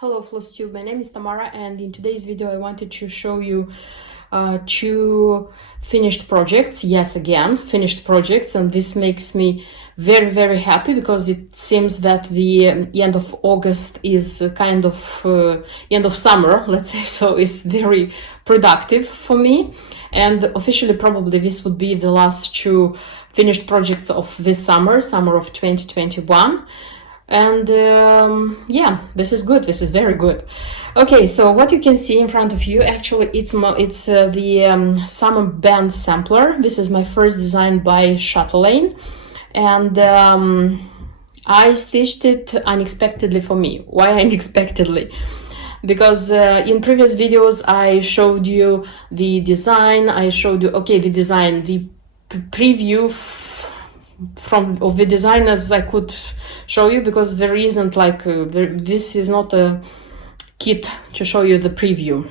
Hello FlossTube, my name is Tamara, and in today's video I wanted to show you two finished projects. Yes, again, finished projects, and this makes me very happy because it seems that the end of August is kind of end of summer, let's say, so it's very productive for me. And officially probably this would be the last two finished projects of this summer of 2021. And yeah, this is good, this is very good. Okay, so what you can see in front of you, actually it's the summer band sampler. This is my first design by Chatelaine, and I stitched it unexpectedly for me. Why unexpectedly? Because in previous videos I showed you the design, I showed you, okay, the design, the preview of the design as I could show you, because there isn't like this is not a kit to show you the preview,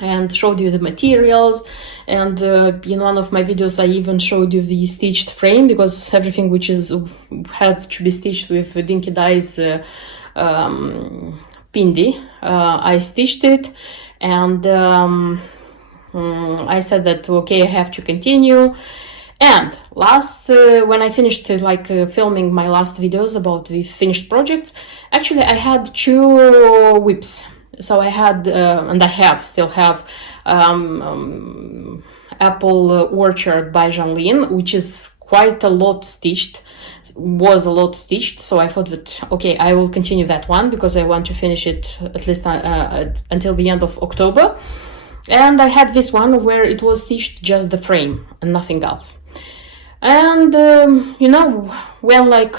and showed you the materials. And in one of my videos I even showed you the stitched frame, because everything which is had to be stitched with Dinky Dye's Pindi, I stitched it, and I said that okay, I have to continue. And last, when I finished filming my last videos about the finished projects, actually I had two whips. So I had, and I still have, Apple Orchard by Chatelaine, which is quite a lot stitched, was a lot stitched. So I thought that, okay, I will continue that one because I want to finish it at least until the end of October. And I had this one where it was stitched just the frame and nothing else. And you know, when like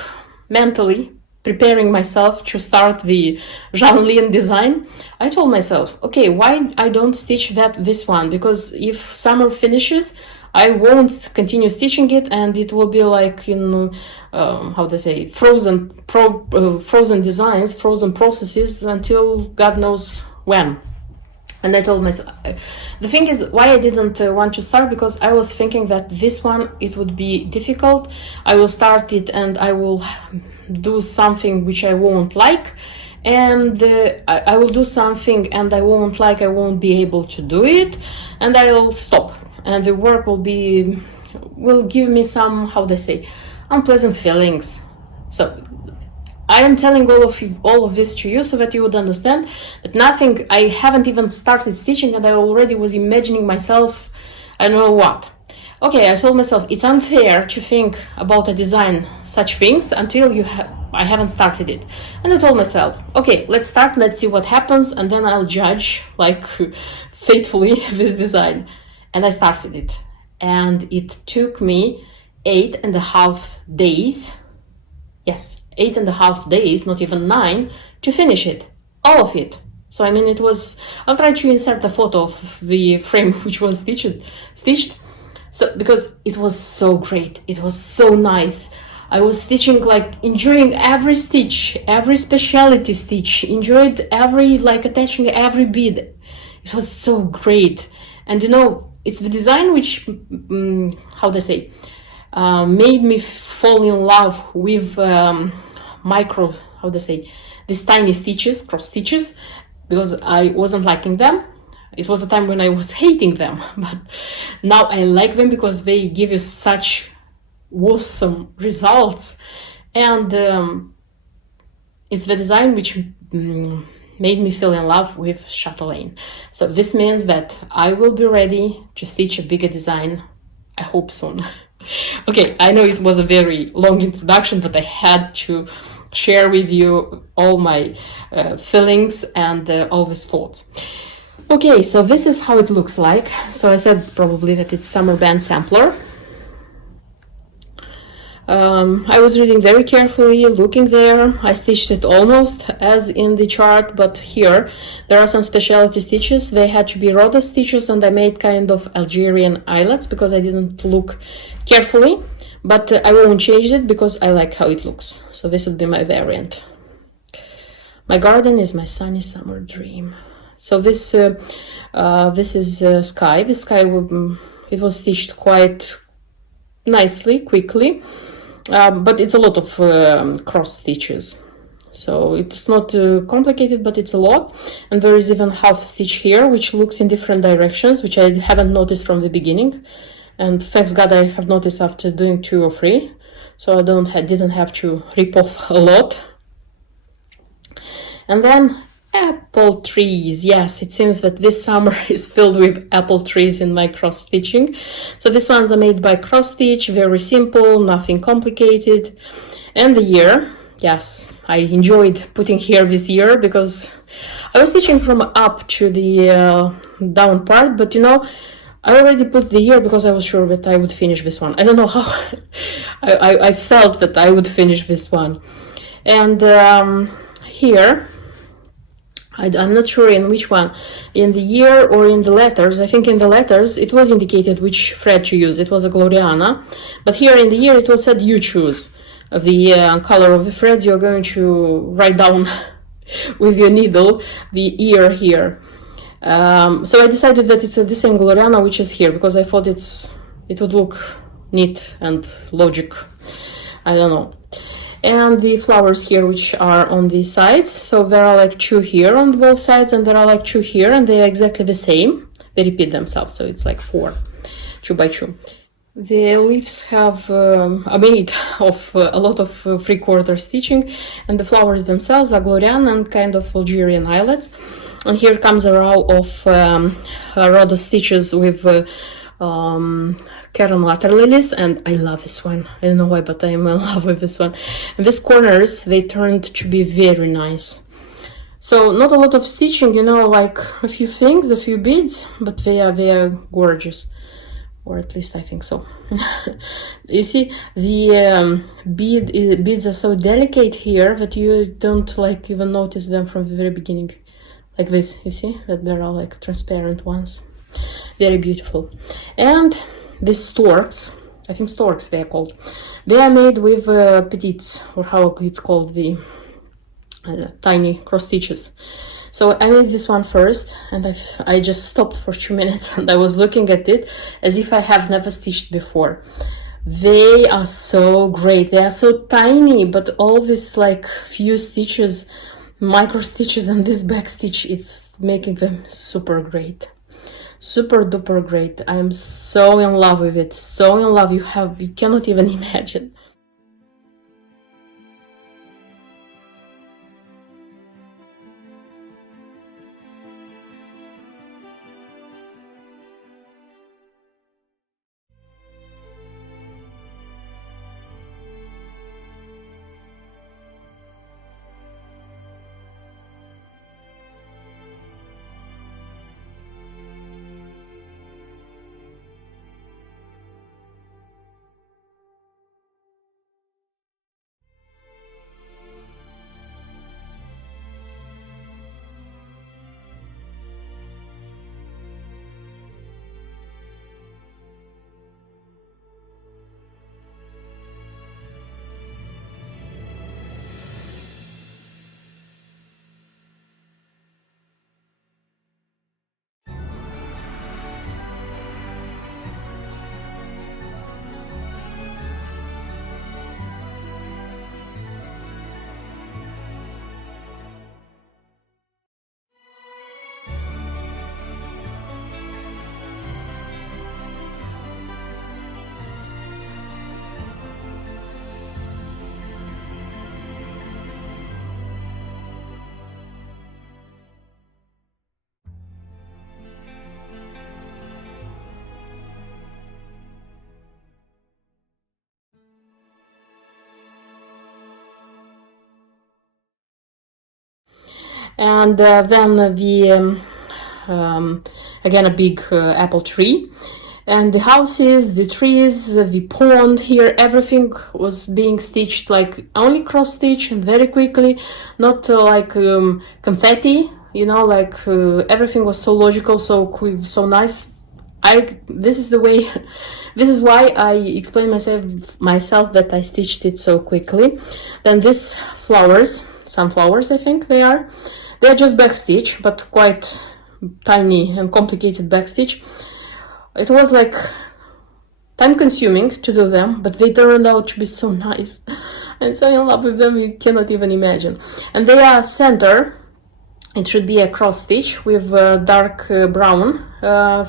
mentally preparing myself to start the Chatelaine design, I told myself, okay, why I don't stitch this one? Because if summer finishes, I won't continue stitching it, and it will be like in how to say, frozen designs, frozen processes until God knows when. And I told myself, the thing is, why I didn't want to start, because I was thinking that this one, it would be difficult. I will start it and I will do something which I won't like, and I will do something and I won't like, I won't be able to do it, and I'll stop. And the work will give me some, how they say, unpleasant feelings. So I am telling all of this to you so that you would understand that nothing, I haven't even started stitching and I already was imagining myself, I don't know what. Okay, I told myself it's unfair to think about a design such things until I haven't started it. And I told myself, okay, let's start, let's see what happens, and then I'll judge, like, faithfully this design. And I started it. And it took me 8.5 days. Yes, 8.5 days, not even 9, to finish it, all of it. So I mean, it was, I'll try to insert a photo of the frame which was stitched. So because it was so great, it was so nice. I was stitching, like, enjoying every stitch, every specialty stitch, enjoyed every, like, attaching every bead. It was so great. And you know, it's the design which, how they say, made me fall in love with micro, how they say, these tiny stitches, cross stitches, because I wasn't liking them. It was a time when I was hating them, but now I like them because they give you such awesome results. And it's the design which made me fall in love with Chatelaine. So this means that I will be ready to stitch a bigger design, I hope soon. Okay, I know it was a very long introduction, but I had to share with you all my feelings and all these thoughts. Okay, so this is how it looks like. So I said probably that it's summer band sampler. I was reading very carefully, looking there. I stitched it almost as in the chart, but here there are some specialty stitches. They had to be rhoda stitches, and I made kind of Algerian eyelets because I didn't look carefully, but I won't change it because I like how it looks. So this would be my variant. My garden is my sunny summer dream. So this is sky. This sky, it was stitched quite nicely, quickly, but it's a lot of cross stitches. So it's not complicated, but it's a lot. And there is even half stitch here, which looks in different directions, which I haven't noticed from the beginning. And thanks God I have noticed after doing 2 or 3. So I didn't have to rip off a lot. And then apple trees. Yes, it seems that this summer is filled with apple trees in my cross stitching. So these ones are made by cross stitch, very simple, nothing complicated. And the year, yes, I enjoyed putting here this year because I was stitching from up to the down part, but you know, I already put the year because I was sure that I would finish this one. I don't know how. I felt that I would finish this one. And here, I'm not sure in which one, in the year or in the letters. I think in the letters it was indicated which thread to use. It was a Gloriana, but here in the year it was said you choose the color of the threads you're going to write down with your needle the ear here. So I decided that it's the same Gloriana which is here because I thought it would look neat and logic. I don't know. And the flowers here which are on the sides, so there are like 2 here on both sides and there are like 2 here, and they are exactly the same. They repeat themselves, so it's like 4, 2 by 2. The leaves are made of a lot of 3/4 stitching, and the flowers themselves are Glorian and kind of Algerian islets. And here comes a row of Rhodos stitches with Caron water lilies, and I love this one. I don't know why, but I am in love with this one. And these corners, they turned to be very nice. So not a lot of stitching, you know, like a few things, a few beads, but they are gorgeous, or at least I think so. You see, the beads are so delicate here that you don't like even notice them from the very beginning. Like this, you see that there are like transparent ones. Very beautiful. And these storks, I think storks they are called, they are made with petites, or how it's called, the tiny cross stitches. So I made this one first, and I just stopped for 2 minutes and I was looking at it as if I have never stitched before. They are so great. They are so tiny, but all this like few stitches, micro stitches, and this back stitch, it's making them super great. Super duper great. I am so in love with it. So in love, you cannot even imagine. And then again a big apple tree, and the houses, the trees, the pond here, everything was being stitched like only cross stitch and very quickly, not like confetti, you know, like everything was so logical, so quick, so nice. This is the way this is why I explain myself that I stitched it so quickly. Then these flowers, sunflowers I think they're just backstitch, but quite tiny and complicated backstitch. It was like time consuming to do them, but they turned out to be so nice. I'm so in love with them, you cannot even imagine. And they are center. It should be a cross stitch with dark brown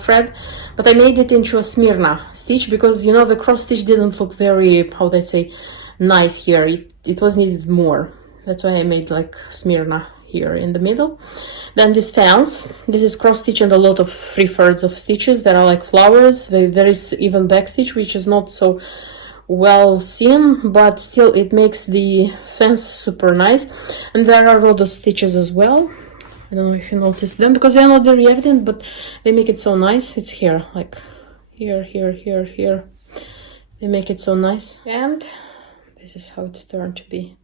thread, but I made it into a Smyrna stitch because, you know, the cross stitch didn't look very, how would I say, nice here. It was needed more. That's why I made like Smyrna here in the middle. Then this fans, this is cross stitch and a lot of 3/3 of stitches that are like flowers. There is even back stitch, which is not so well seen, but still it makes the fence super nice. And there are rhoda stitches as well. I don't know if you noticed them because they're not very evident, but they make it so nice. It's here, like here, here, here, here. They make it so nice. And this is how it turned to be.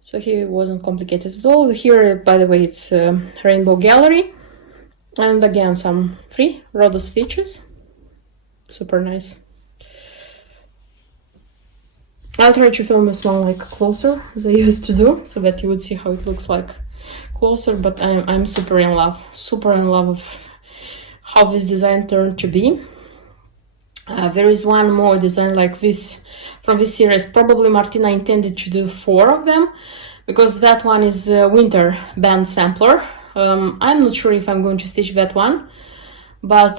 So here it wasn't complicated at all. Here, by the way, it's Rainbow Gallery. And again, some 3 rhoda stitches. Super nice. I'll try to film this one like closer, as I used to do, so that you would see how it looks like closer, but I'm super in love with how this design turned to be. There is one more design like this from this series. Probably Martina intended to do 4 of them, because that one is a winter band sampler. I'm not sure if I'm going to stitch that one, but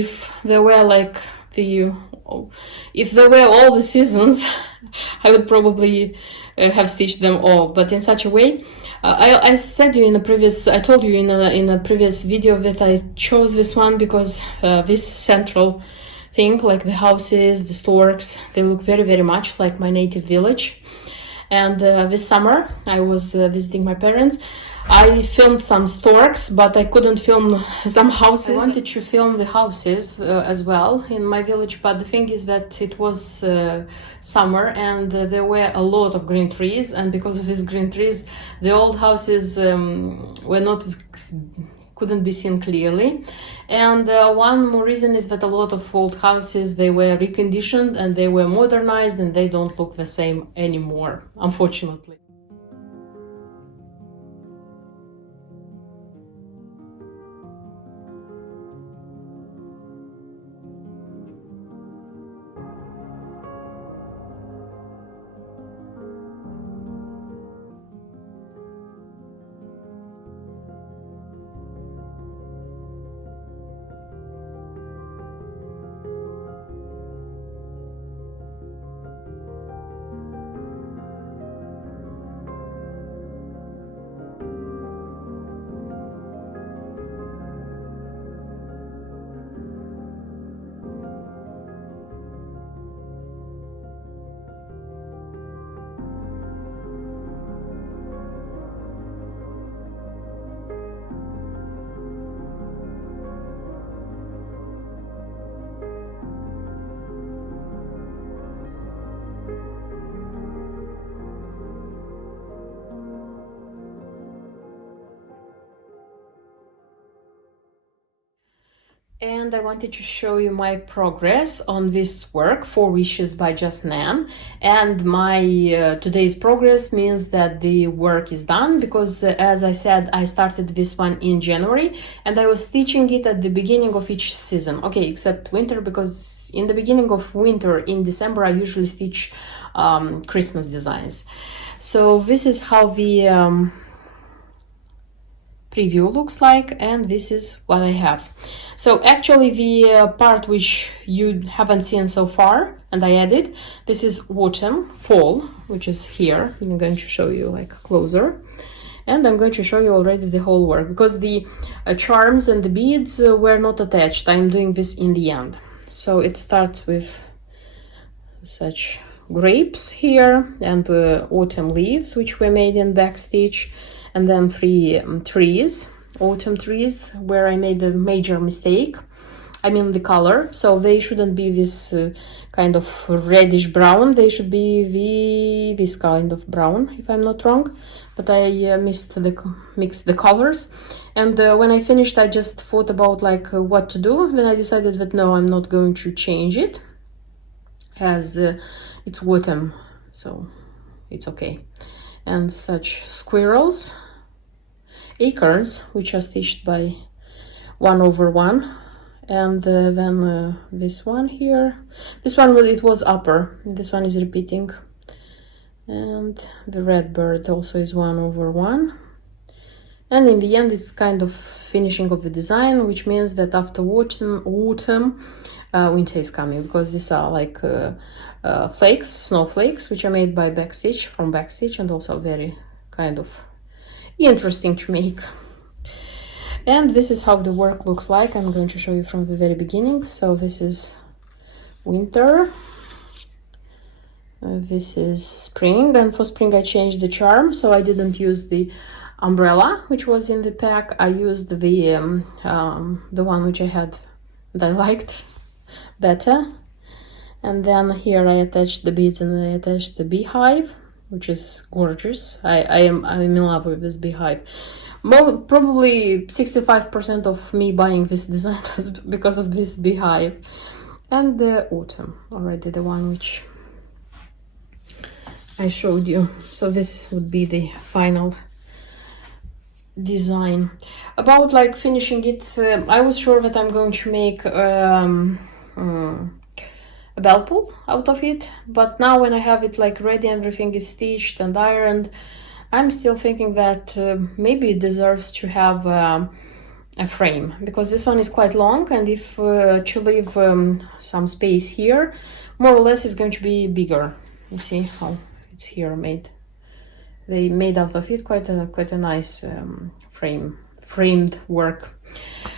if there were like if there were all the seasons, I would probably have stitched them all, but in such a way. I said you in a previous, I told you in a previous video that I chose this one because this central thing, like the houses, the storks, they look very, very much like my native village. And this summer I was visiting my parents. I filmed some storks, but I couldn't film some houses. I wanted to film the houses as well in my village, but the thing is that it was summer and there were a lot of green trees, and because of these green trees, the old houses couldn't be seen clearly. And one more reason is that a lot of old houses, they were reconditioned and they were modernized and they don't look the same anymore, unfortunately. And I wanted to show you my progress on this work, 4 Wishes by Just Nan. And my today's progress means that the work is done, because as I said, I started this one in January and I was stitching it at the beginning of each season. Okay, except winter, because in the beginning of winter, in December, I usually stitch Christmas designs. So this is how the preview looks like, and this is what I have. So actually the part which you haven't seen so far and I added, this is autumn, fall, which is here. I'm going to show you like closer, and I'm going to show you already the whole work, because the charms and the beads were not attached. I'm doing this in the end. So it starts with such grapes here and autumn leaves, which were made in back stitch, and then 3 trees, autumn trees, where I made a major mistake. I mean the color, so they shouldn't be this kind of reddish brown, they should be this kind of brown, if I'm not wrong, but I mixed the colors. And when I finished, I just thought about like what to do. Then I decided that no, I'm not going to change it, as it's autumn, so it's okay. And such squirrels, acorns, which are stitched by 1/1, And then this one here, this one it was upper, this one is repeating, and the red bird also is 1/1. And in the end it's kind of finishing of the design, which means that after autumn winter is coming, because these are like flakes, snowflakes, which are made by backstitch, from backstitch, and also very kind of interesting to make. And this is how the work looks like. I'm going to show you from the very beginning. So this is winter, this is spring, and for spring I changed the charm, so I didn't use the umbrella which was in the pack. I used the one which I had that I liked better. And then here I attached the beads and I attached the beehive, which is gorgeous. I'm in love with this beehive. Probably 65% of me buying this design was because of this beehive. And the autumn, already the one which I showed you. So this would be the final design. About like finishing it, I was sure that I'm going to make a bell pull out of it, but now when I have it like ready, everything is stitched and ironed, I'm still thinking that maybe it deserves to have a frame, because this one is quite long, and if to leave some space here, more or less it's going to be bigger. You see how it's here made. They made out of it quite a nice framed work.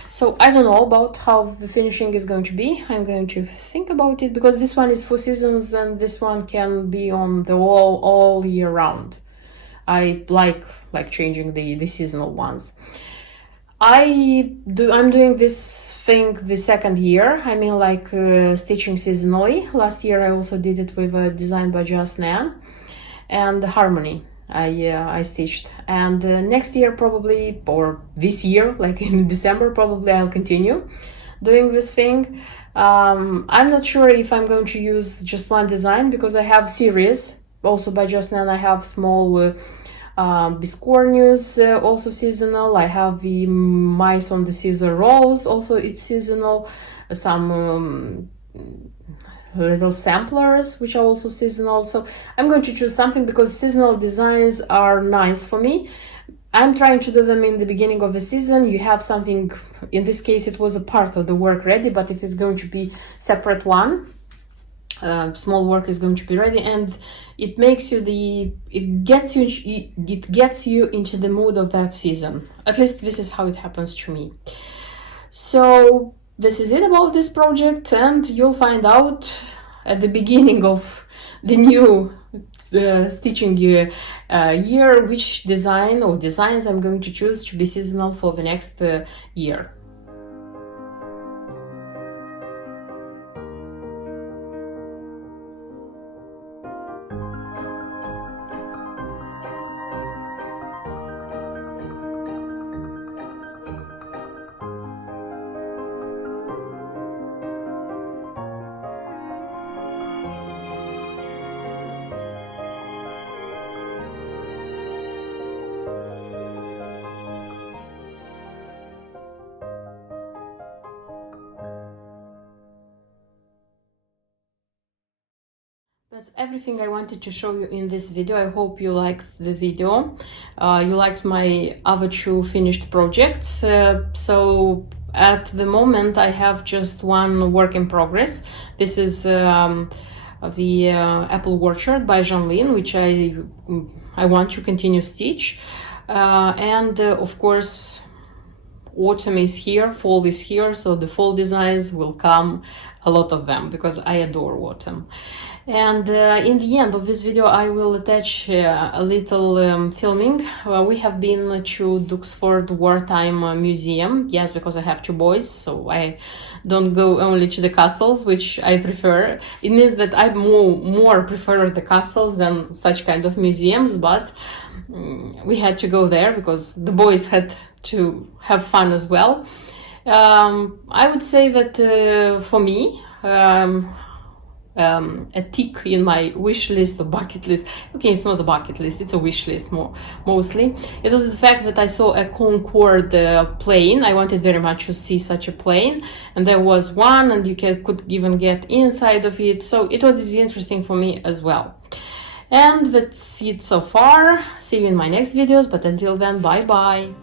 So I don't know about how the finishing is going to be. I'm going to think about it, because this one is for seasons and this one can be on the wall all year round. I like changing the seasonal ones. I'm doing this thing the second year. I mean, like stitching seasonally. Last year I also did it with a design by Chatelaine and Harmony. I stitched, and next year probably, or this year, like in December, probably I'll continue doing this thing. I'm not sure if I'm going to use just one design, because I have series also by Chatelaine. I have small biscornius, also seasonal. I have the mice on the scissor rolls, also it's seasonal. Some little samplers which are also seasonal. So I'm going to choose something, because seasonal designs are nice for me. I'm trying to do them in the beginning of the season. You have something, in this case it was a part of the work ready, but if it's going to be separate one, small work is going to be ready, and it makes you it gets you into the mood of that season. At least this is how it happens to me. So this is it about this project, and you'll find out at the beginning of the new stitching year which design or designs I'm going to choose to be seasonal for the next year. That's everything I wanted to show you in this video. I hope you liked the video. You liked my other two finished projects. So at the moment I have just one work in progress. This is the apple orchard by Chatelaine, which I want to continue stitch. And of course autumn is here, fall is here, so the fall designs will come, a lot of them, because I adore autumn. And in the end of this video I will attach a little filming. We have been to Duxford Wartime Museum, yes, because I have two boys, so I don't go only to the castles, which I prefer. It means that I more prefer the castles than such kind of museums, but we had to go there because the boys had to have fun as well. I would say that for me, a tick in my wish list or bucket list. Okay, it's not a bucket list, it's a wish list mostly. It was the fact that I saw a Concorde plane. I wanted very much to see such a plane, and there was one, and you could even get inside of it, so it was interesting for me as well. And that's it so far. See you in my next videos, but until then, bye bye.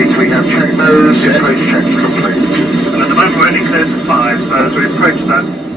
8, we have checked those, approach checks complete. And at the moment we're only cleared for 5, so as we approach that